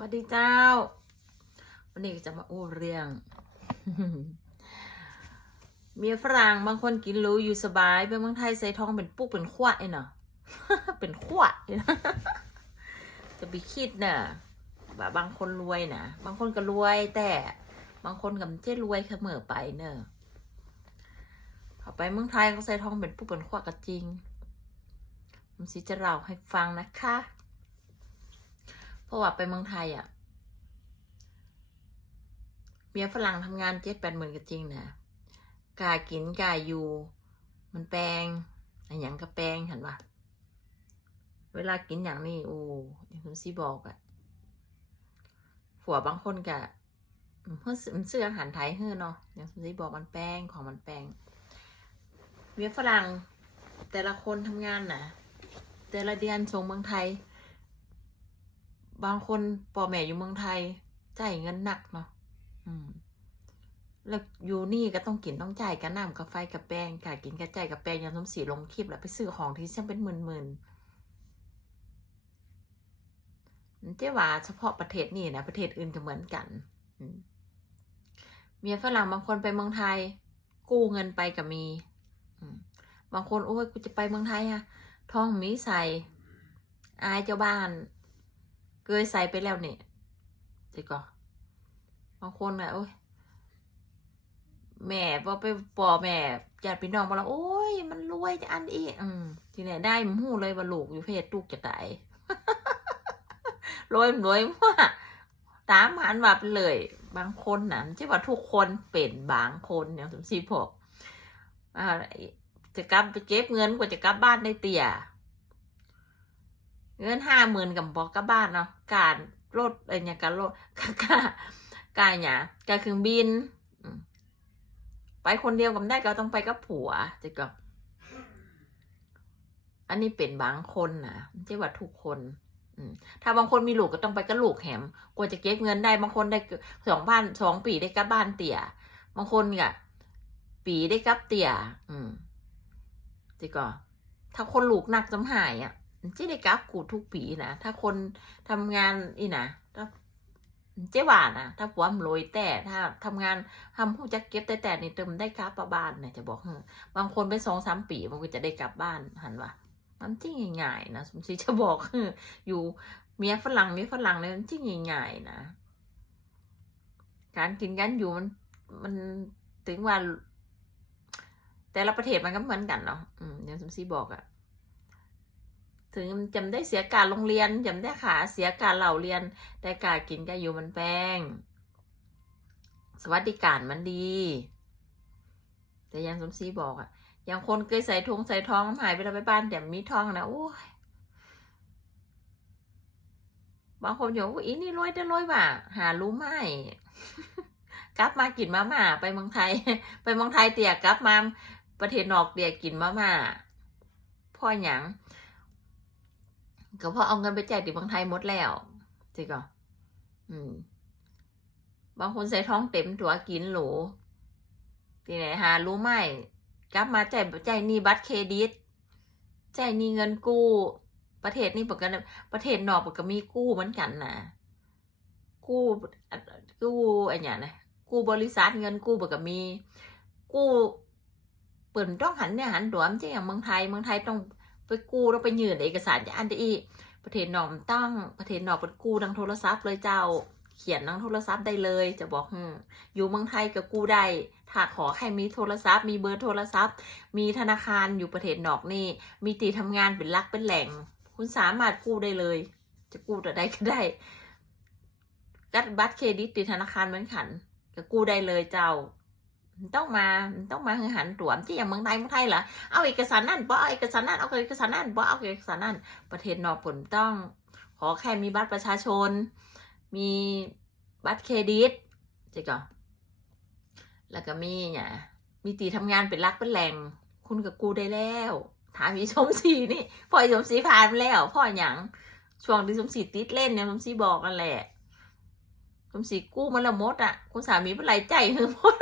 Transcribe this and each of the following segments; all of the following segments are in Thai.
วัสดีเจ้า วันนี้จะมาอู้เรื่องเมียฝรั่งบางคนกินรู้อยู่สบายไปเมืองไทยใส่ทองเป็นปุ๊กเป็นขวดเองเนาะเป็นขวดจะไปคิดน่ะแบบบางคนรวยนะบางคนก็รวยแต่บางคนกับเจ๊รวยเสมอไปเนอะเขาไปเมืองไทยเขาใส่ทองเป็นปุ๊กเป็นขวดก็จริงผมสิจะเล่าให้ฟังนะคะ เพราะว่าไปเมืองไทยอะ่ะ เมียฝรั่งทำงานเจ็ดแปดหมื่นก็จริงนะกากินกาอยู่ มันแปลงอันหยังก็แปลงเห็นปะเวลากินอย่างนี้โอ้ยคุณซีบอกอะผัวบางคนกะเพื่อมันซื้ออาหารไทยเฮ้อเนาะอย่างคุณซีบอกมันแป้งของมันแป้งเมียฝรั่งแต่ละคนทำงานนะแต่ละเดือนส่งเมืองไทย บางคนพ่อแม่อยู่เมืองไทยจ่ายเงินหนักเนาะอืม แล้วอยู่นี่ก็ต้องกินต้องจ่ายกับน้ำกับไฟกับแป้งกากินกับจ่ายกับแป้งยันสมศรีลงคลิปแล้วไปซื้อของที่ฉันเป็นหมื่นๆมันเจ๊ว่าเฉพาะประเทศนี่นะประเทศอื่นก็เหมือนกันเมียฝรั่งบางคนไปเมืองไทย กู้เงินไปก็มีบางคนโอ้ยกูจะไปเมืองไทยอะทองมีใส่อายเจ้าบ้าน เคยใส่ไปแล้วเนี่ยเดี๋ยวก่อนบางคนอะโอ้ยแม่พอไปปอแม่ญาติพี่น้องบอกแล้วโอ้ย มันรวยจะอันอีกอืมทีไหนได้มันหูเลยว่าลูกอยู่เพศลูกจะตายรวยมันรวยมากตามหันมาไปเลย บางคนนะไม่ใช่ว่าทุกคนเป็นบางคนเนี่ยสมศรีบอกอ่าจะกลับไปเก็บเงินกว่าจะกลับบ้านได้เตี่ย เงินห้าหมื่นกับบอกกับบ้านเนาะการรถอะไรเนี่ยการรถกากากาเนี่ยการเครื่องบิน ไปคนเดียวกับได้ก็ต้องไปกับผัวจะก็อันนี้เป็นบางคนนะไม่ใช่ว่าทุกคนถ้าบางคนมีลูกก็ต้องไปกับลูกแหมกว่าจะเก็บเงินได้บางคนได้สองบ้านสองปีได้กับบ้านเตี่ยบางคนก็ปีได้กับเตี่ยอืมจะก็ถ้าคนลูกหนักจำหายอะ เจ๊ได้กราฟกูทุกปีนะถ้าคนทำงานอีนะถ้าเจ๊ว่านะถ้าผัวมรวยแต่ถ้าทำงานทำผู้จักเก็บแต่แต่นี่เติมได้กราฟประบานเนี่ยจะบอกเฮ้บางคนไปสองสามปีมันก็จะได้กลับบ้านหันว่ามันจริงง่ายๆนะสมศรีจะบอกเฮ้ออยู่เมียฝรั่งเมียฝรั่งเลยมันจริงง่ายๆนะการกินกันอยู่มันมันถึงว่าแต่ละประเทศมันก็เหมือนกันเนาะอืมอย่างสมศรีบอกอะ ถึงจำได้เสียการโรงเรียนจำได้ขาเสียการเหล่าเรียนแต่การกินก็อยู่มันแป้ง สวัสดิการมันดี แต่ยังสมศรีบอกอะอย่างคนเคยใส่ทงใส่ทองหายไปแล้วไปบ้านแต่มีทองนะโอ้ยบางคนอยู่อีนี่รวยได้รวยว่ะหารู้ไหมกลับมากินมาม่าไปเมืองไทย ไปเมืองไทยเตี่ยกลับมาประเทศนอกเตี่ยกินมาม่าพ่อหยัง ก็เพราะเอาเงินไปจ่ายติบางไทยหมดแล้วจริงก็อืม บางคนใส่ท้องเต็มตัวกินหรูที่ไหนหารู้ไหมกลับมาจ่ายจ่ายนี่บัตรเครดิตจ่ายนี่เงินกู้ ประเทศนี่ปกติประเทศนอกปกติมีกู้เหมือนกันนะกู้กู้อะไรอย่างนะกู้บริษัทเงินกู้ปกติมีกู้เปิดต้องหันเนี่ยหันตัวไม่ใช่อย่างเมืองไทยเมืองไทยต้อง ไปกู้ต้องไปยื่นเอกสารจะอันได้อีกประเทศนอมตั้งประเทศนอกเป็นกู้ทางโทรศัพท์เลยเจ้า เขียนทางโทรศัพท์ได้เลย จะบอกอยู่เมืองไทยก็กู้ได้ถ้าขอแค่มีโทรศัพท์ มีเบอร์โทรศัพท์ มีธนาคารอยู่ประเทศนอกนี่ มีตีทำงานเป็นลักเป็นแหล่ง คุณสามารถกู้ได้เลย จะกู้แต่ใดก็ได้กัดบัตรเครดิตตีธนาคารเหมือนกันก็กู้ได้เลยเจ้า ต้องมาต้องมาหันตัวที่อย่างเมืองไทยเมืองไทยเหรอเอาเอกสารนั่นบ่เอาเอกสารนั่นเอาเอกสารนั่นบ่เอาเอกสารนั่นประเทศนอกผลต้อง ขอแค่มีบัตรประชาชน มีบัตรเครดิตจ๊ก็แล้วก็มีเนี่ยมีตีทำงานเป็นรักเป็นแหล่งคุณกับกูได้แล้ว ถามอีชมสีนี่พ่อชมสีผ่านแล้วพ่ออย่างช่วงที่ชมสีติดเล่นเนี่ยชมสีบอกกันแหละชมสีกู้มาแล้วมดอะ คุณสามีเป็นไรใจเธอมด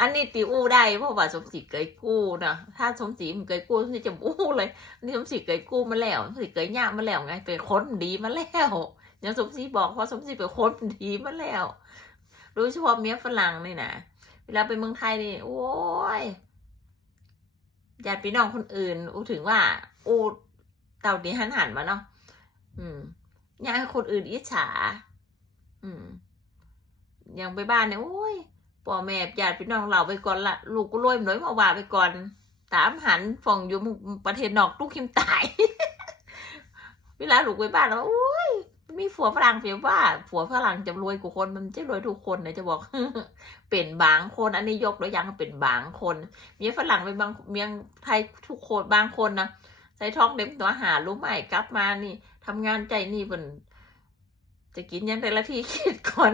อันนี้ตีอู้ได้เพราะว่าสมศรีเคยกู้นะถ้าสมศรีมันเคยกู้สมศรีจะอู้เลยนี่สมศรีเคยกู้มาแล้วสมศรีเคยยากมาแล้วไงเป็นคนดีมาแล้วอย่างสมศรีบอกเพราะสมศรีเป็นคนดีมาแล้วโดยเฉพาะเมียฝรั่งนี่นะเวลาไปเมืองไทยนี่โอ้ยญาติพี่น้องคนอื่น อู้ถึงว่า อู้เต่าดีหันหันมาเนาะอืมอยากให้คนอื่นอิจฉา อืมอย่างไปบ้านเนี่ยโอ้ย พ่อแม่ญาติพี่น้องเราไปก่อนละลูกก็รวยหน่อยมาว่าไปก่อนตามหันฝ่องอยู่ประเทศนอกลูกคิมตาย เวลาลูกไปบ้านแล้วโอ้ยมีผัวฝรั่งเสียว่าผัวฝรั่งจะรวยกว่าคนมันจะรวยทุกคนนะจะบอกเป็นบางคนอันนี้ยกตัวอย่างเป็นบางคน เมียฝรั่งเป็นบางเมียงไทยทุกคนบางคนนะใส่ท้องเด็มตัวหารู้ไหมกลับมานี่ทำงานใจนี่บนจะกินยังแต่ละที่คิดก่อน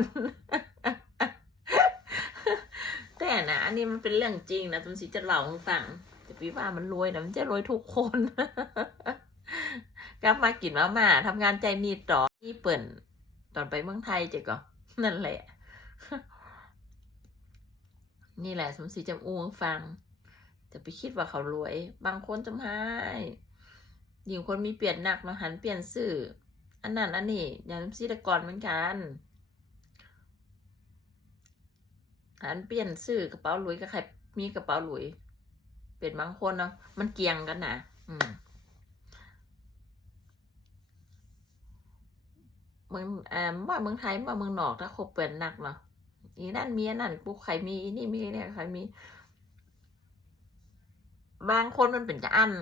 แต่นะอันนี้มันเป็นเรื่องจริงนะตุนสีจะเล่าให้ฟังแต่พี่ว่ามันรวยนะมันจะรวยทุกคนกลับมากินมาม่าทำงานใจมีต่อที่เปิ่นตอนไปเมืองไทยเจ๊ก็นั่นแหละ นี่แหละสมศรีจำอูให้ฟัง จะไปคิดว่าเขารวย บางคนจำให้หญิงคนมีเปลี่ยนหนักมาหันเปลี่ยนสื่อ อันนั้นอันนี้อย่างสมศรีแต่ก่อนเหมือนกัน หันเปลี่ยนสื่อกระเป๋าหลุยกับใครมีกระเป๋าหลุย เป็นบางคนเนาะมันเกี่ยงกันนะอืมเมืองเอ่อว่าเมืองไทยว่าเมืองนอกถ้าคบเปลี่ยนหนักเนาะอีนั่นมีอันนั่นกูใครมีอีนี่มีเนี่ยใครมี บางคนมันเป็นจะอั้น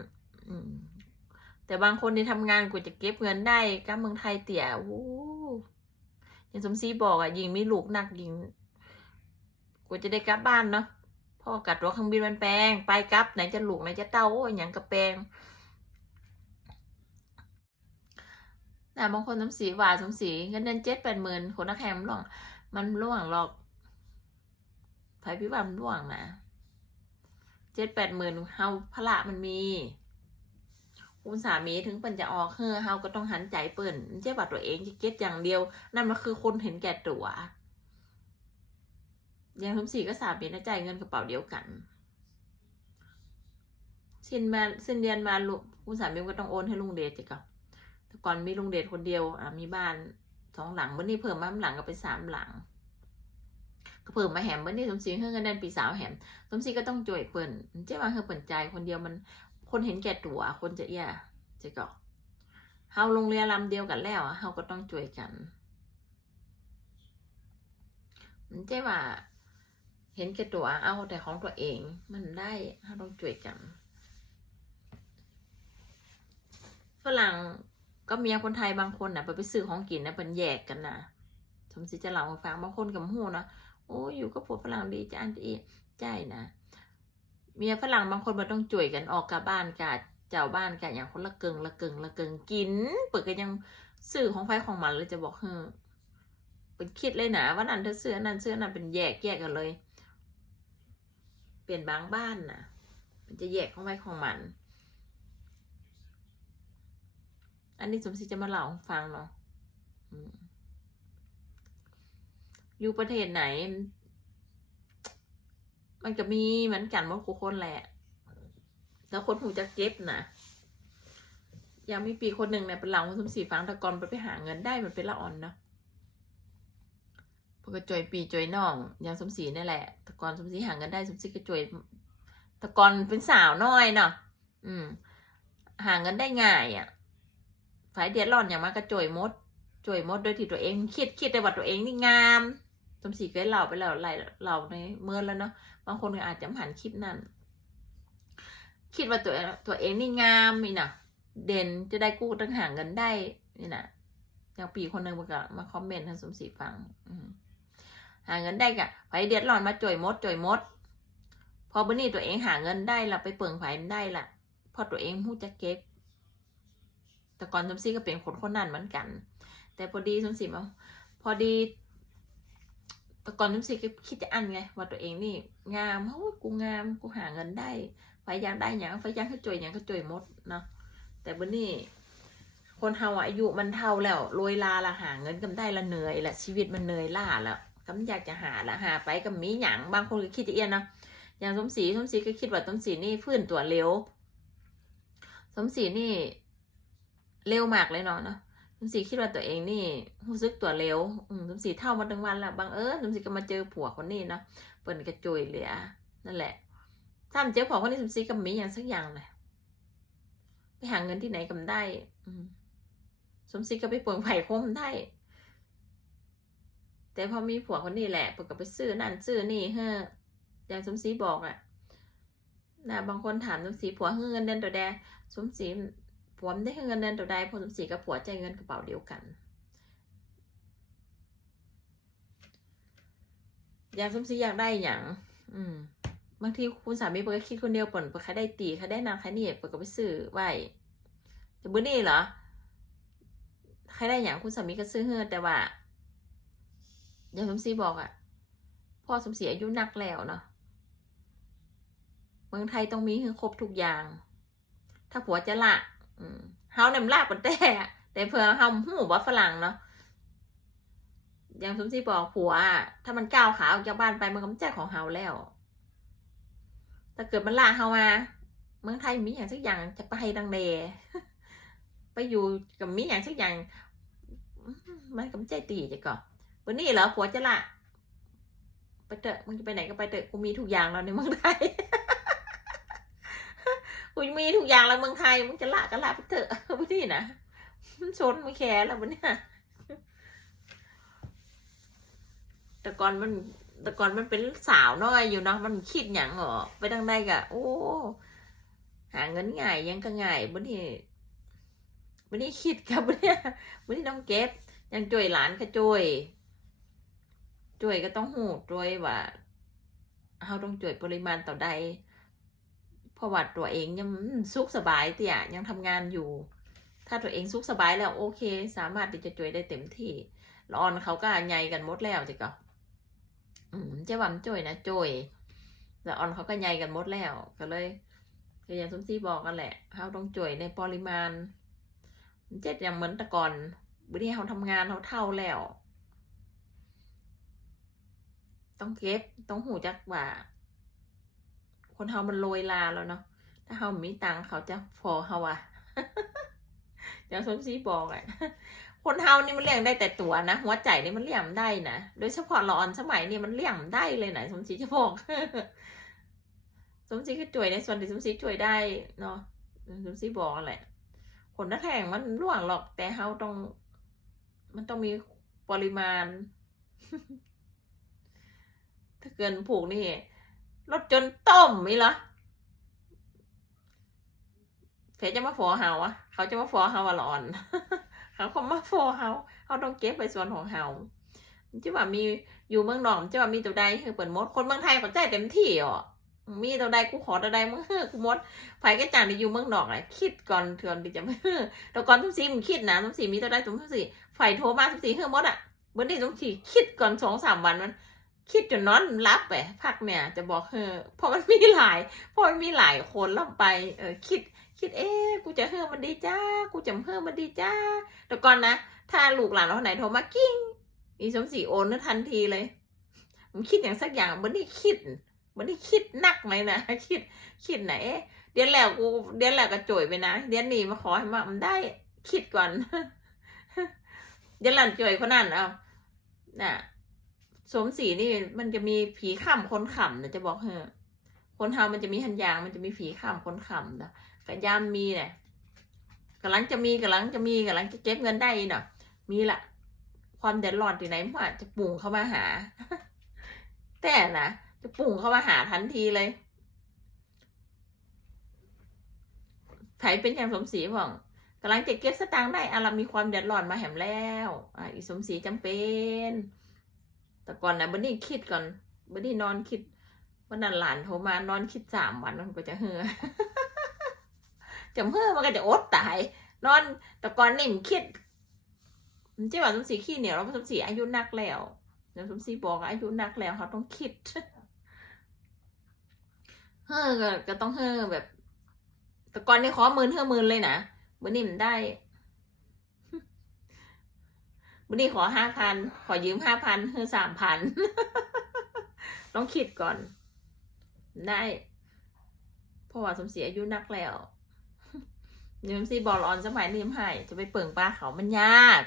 แต่บางคนที่ทำงานกูจะเก็บเงินได้ก็เมืองไทยเตี่ยโอ้ย่างสมศรีบอกอะยิงมีลูกหนักยิง กูจะได้กลับบ้านเนาะพ่อกัดรถเครื่องบินมันแปลง ไปกลับไหนจะลูกไหนจะเต้าโอ้ยหยังกระแปลงแต่บางคนสมศรีหว่าสมศรีเงินเดือนเจ็ดแปดหมื่นคนนักแข่งมันล่วง มันล่วงหรอกไผพิบัติมันล่วงนะเจ็ดแปดหมื่นเฮาพละมันมีคุณสามีถึงเปิ่นจะออกเฮ้อเฮาก็ต้องหันใจเปิ่นไม่ใช่ว่าตัวเองจะเก็ตอย่างเดียว นั่นมันคือคนเห็นแก่ตัว ย่างสมศรีก็สามีนะจ่ายเงินกระเป๋าเดียวกัน สินมาสินเดือนมาลุคุณสามีก็ต้องโอนให้ลุงเดชจ้ะก็แต่ก่อนมีลุงเดชคนเดียวอะมีบ้านสองหลังวันนี้เพิ่มมาหลังก็เป็นสามหลัง ก็เพิ่มมาแหมวันนี้สมศรีเฮือเงินเดือนปีสาวแหมสมศรีก็ต้องจ่วยเปิ่นเจ๊ว่าเฮือเปิ่นใจคนเดียวมันคนเห็นแก่ตัวคนจะเอี้ยจะก็เฮาลงเรือลำเดียวกันแล้วเฮาก็ต้องจ่วยกันมันเจ๊ว่า เห็นแก่ตัวเอาแต่ของตัวเอง มันได้เฮาต้องจ่วยกันฝรั่งก็เมียคนไทยบางคนนะไปไปซื้อของกินนะเป็นแยกกันนะสมศรีจะเล่าให้ฟังบางคนกับหูนะโอ้ยอยู่กับผัวฝรั่งดีจ้าอันอีใจนะเมียฝรั่งบางคนมันต้องจ่วยกันออกกับบ้านกาเจ้าบ้านกาอย่างคนละเกิงละเกิงละเกิงกิน เปิดกันยังซื้อของไฟของมันเลยจะบอกเฮ้อเป็นคิดเลยนะว่านั่นเธอซื้ออันนั้นซื้อนนั้นเป็นแยกแยกกันเลย เปลี่ยนบางบ้านนะมันจะแยกของไฟของมัน อันนี้สมศรีจะมาเล่าให้ฟังเนาะอยู่ประเทศไหน มันก็มีเหมือนกันหมดทุกคนแหละ แล้วคนหูจะเก็บนะยังมีปีคนหนึ่งเนี่ยเป็นเล่าของสมศรีฟังแตะกอนไปไปหาเงินได้มันเป็นละอ่อนเนาะ ก็จอยปีจอยน้องอย่างสมศรีนี่แหละตะกอนสมศรีหาเงินได้สมศรีก็จอยตะกอนเป็นสาวน้อยเนาะอืมหาเงินได้ง่ายอะฝ่ายเดือดร้อนอย่างมากก็จ่วยมดจ่วยมดโดยที่ตัวเองคิดคิดแต่ว่าตัวเองนี่งามสมศรีเคยเล่าไปแล้วหลายเล่าในเมื่อแล้วเนาะบางคนก็อาจจะหันคลิปนั้น คิดว่าตัวตัวเองนี่งามนี่นะเด่นจะได้กู้ตั้งหาเงินได้นี่นะอย่างปีคนหนึ่งมันก็มาคอมเมนต์ให้สมศรีฟัง อืม หาเงินได้กะฝ่ายเดือดร้อนมาจ่วยมดจ่วยมด พอบันนี้ตัวเองหาเงินได้ละไปเปิงฝ่ายมันได้ละพอตัวเองหู้จะเก็บ แต่ก่อนสมศรีก็เป็นคนคนนั้นเหมือนกัน แต่พอดีสมศรีมาพอดีแต่ก่อนสมศรีก็คิดจะอันไงว่าตัวเองนี่ งามเฮ้ยกูงามกูหาเงินได้ไฟอยากได้อย่างไฟอยากให้จ่วยอย่างก็จ่วยมดเนาะแต่บันนี้ คนเฮาอายุมันเท่าแล้วรวยลาละหาเงินกำได้ละเหนื่อยละชีวิตมันเหนื่อยล้าแล้ว กำอยากจะหาละหาไปกับมีหยังบางคนก็คิดจะเอียนนะอย่างสมศรีสมศรีก็คิดว่าสมศรีนี่ฟื้นตัวเร็ว สมศรีนี่เร็วมากเลยเนาะเนาะสมศรีคิดว่าตัวเองนี่รู้สึกตัวเร็วสมศรีเท่ามาทั้งวันละบังเอิญสมศรีก็มาเจอผัวคนนี้เนาะเปิดกระจุยเหลือนั่นแหละถ้ามันเจอผัวคนนี้สมศรีก็มีอย่างสักอย่างเลยไปหาเงินที่ไหนกำได้อืมสมศรีก็ไปเปิงไผ่คมได้ แต่พอมีผัวคนนี้แหละเปิดก็ไปซื้อนั่นซื้อนี่เฮ้ออย่างสมศรีบอกอะนะบางคนถามสมศรีผัวเงินเดือนตัวแดสมศรีผัวมันได้เงินเดือนตัวใดพอสมศรีกับผัวใจเงินกระเป๋าเดียวกัน อย่างสมศรีอยากได้อย่างอืมบางทีคุณสามีเปิดก็คิดคนเดียวปิดเปิดใครได้ตีใครได้นานใครนี่เปิดก็ไปซื้อไว้แต่บื้อนี่เหรอใครได้อย่างคุณสามีก็ซื้อเฮือแต่ว่า อย่างสมศรีบอกอะพ่อสมศรีอายุนักแล้วเนาะเมืองไทยต้องมีให้ครบทุกอย่าง ถ้าผัวจะละเฮาเนี่ยมันลากปันแต่แต่เพื่อเฮาหูว่าฝรั่งเนาะอย่างสมศรีบอกผัวอะถ้ามันก้าวขาออกจากบ้านไปมันก็ไม่ใช่ของเฮาแล้วถ้าเกิดมันลากเฮามาเมืองไทยมีอย่างสักอย่างจะไปดังเดไปอยู่กับมีอย่างสักอย่างอืมมันก็ไม่ใจตีจะก่อน วันนี้เหรอผัวจะละไปเถอะมึงจะไปไหนก็ไปเถอะกูมีทุกอย่างแล้วในเมืองไทยกูมีทุกอย่างแล้วเมืองไทยมึงจะละก็ละไปเถอะวันนี้นะชนไม่แคร์แล้ววันนี้แต่ก่อนมันแต่ก่อนมันเป็นสาวน้อยอยู่เนาะมันคิดอย่างเหรอไปดังใดกะโอ้หาเงินง่ายยังก็ง่ายบันนี้บันนี้คิดครับบันนี้บันนี้ต้องเก็บยังจ่วยหลานก็จ่วย จ่วยก็ต้องหูจ่วยว่าเราต้องจ่วยปริมาณต่อใดเพราะว่าตัวเองยังสุขสบายเตี่ยยังทำงานอยู่ ถ้าตัวเองสุขสบายแล้วโอเค สามารถที่จะจ่วยได้เต็มที่แล้วออนเขาก็ใหญ่กันหมดแล้วจิก็อืมเจ้าวันจ่วยนะจ่วยแล้วออนเขาก็ใหญ่กันหมดแล้วก็เลยก็อย่างสมศรีบอกกันแหละเราต้องจ่วยในปริมาณเจ็ดอย่างเหมือนแต่ก่อนวันนี้เขาทำงานเขาเท่าแล้ว ต้องเก็บต้องหูจักว่า คนเฮามันโรยลาแล้วเนาะถ้าเฮามีตังเขาจะพอเฮาอะอย่างสมศรีบอกอะคนเฮานี่มันเลี้ยงได้แต่ตัวนะหัวใจนี่มันเลี้ยงได้นะโดยเฉพาะหลอนสมัยนี้มันเลี้ยงได้เลยนะสมศรีจะบอกสมศรีก็ช่วยในส่วนที่สมศรีช่วยได้เนาะสมศรีบอกแหละผลนัแข่งมันล่วงหรอกแต่เฮาต้อง มันต้องมีปริมาณ ถ้าเกินผูกนี่รถจนต้มมีเหรอเฟจะมาฟอเฮาอะเขาจะมาฟอเฮาอะหลอน เขาคงมาฟอเฮาเขาต้องเก็บไปส่วนของเฮาจะว่ามีอยู่เมืองนอกจะว่ามีตัวใดคือเปิดมด คนเมืองไทยเขาใจเต็มที่อะมีตัวใดกูขอตัวใดมึงเฮ้อกูมดไผก็จางที่อยู่เมืองนอกแหละคิดก่อนเถื่อนที่จะไม่เฮ้อแต่ก่อนทุกสีมึงคิดนะทุกสีมีตัวใดทุกสีไฟโทรมาทุกสีเฮ้อมดอะเมื่อนี้ทุกสีคิดก่อนสองสามวันมัน คิดจนนอนรับไปพักเนี่ย จะบอกเออเพราะมันมีหลายเพราะมันมีหลายคนแล้วไป เออ คิด คิดเอ๊กูจะเฮือมันดีจ้า กูจะเฮือมันดีจ้าแต่ก่อนนะ ถ้าลูกหลานเราไหนโทรมากิ้งอีสมศรีโอนนทันทีเลยมันคิดอย่างสักอย่างมันนี่คิดมันนี่คิดนักไหมนะคิด คิดไหนเอ๊เดี๋ยวแล้วกูเดี๋ยวแล้วก็จ่อยไปนะเดี๋ยวนี้มาขอให้มามันได้คิดก่อนเดี๋ยวหลันจ่อยคนนั้นเอาน่ะ สมศรีนี่มันจะมีผีข่ำคนขำนะจะบอกเฮอคนเฮามันจะมีหันยางมันจะมีผีข่ำคนขำนะกระยามมีเนี่ยกำลังจะมีกำลังจะมีกำลังจะเก็บเงินได้เนาะมีละความเดือดร้อนที่ไหนมันอาจจะปุ่งเข้ามาหา แต่นะจะปุ่งเข้ามาหาทันทีเลยไผเป็นอย่างสมศรีบอกกำลังจะเก็บสตางค์ได้อะเรามีความเดือดร้อนมาแหมแล้ว อะอีสมศรีจำเป็น แต่ก่อนนะบันนี่คิดก่อนบันนี่นอนคิดวันนั้นหลานโทรมานอนคิดสามวันมันก็จะเหือจำเหือมันก็จะอดตาย นอนแต่ก่อนนี่มนคิดมันจะว่าสมศรีขี้เหนียวแล้วสมศรีอายุนักแล้วเดี๋ยวสมศรีบอกอายุนักแล้วเขาต้องคิดเฮ้อก็ต้องเฮ้อแบบ แต่ก่อนนี่ขอหมื่นเฮ้อหมื่นเลยนะวันนี้มันได้ วันนี้ขอห้าพันขอยืมห้าพันเฮ้อสามพันต้องคิดก่อน ได้พราะว่าสมศรีอายุนักแล้วยืมซีบอลออนสมัยนี้มให้จะไปเปิ่งปลาเขามันยาก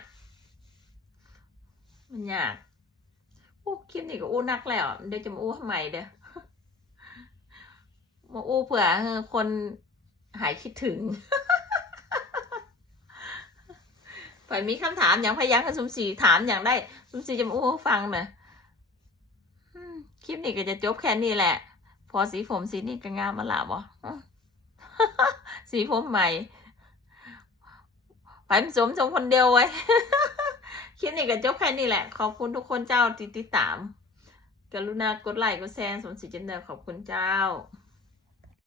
มันยากโอ้คลิปนี้ก็อู้นักแล้วเดี๋ยวจะมาอู้ทำไมเด้อมาอู้เผื่อคนหายคิดถึง ฝ่ายมีคำถามอย่างพยักกับสุมศรีถามอย่างได้สุมศรีจะมาอู้ฟังหน่อยอืมคลิปนี้ก็จะจบแค่นี้แหละ พอสีผมสีนี่ก็งามมาละบ่อื้อสีผมใหม่ไปผสมสมคนเดียวไว้คลิปนี้ก็จบแค่นี้แหละ ขอบคุณทุกคนเจ้าที่ติดตาม กรุณากดไลค์กดแชร์สมศรีเจนเดอร์ขอบคุณเจ้า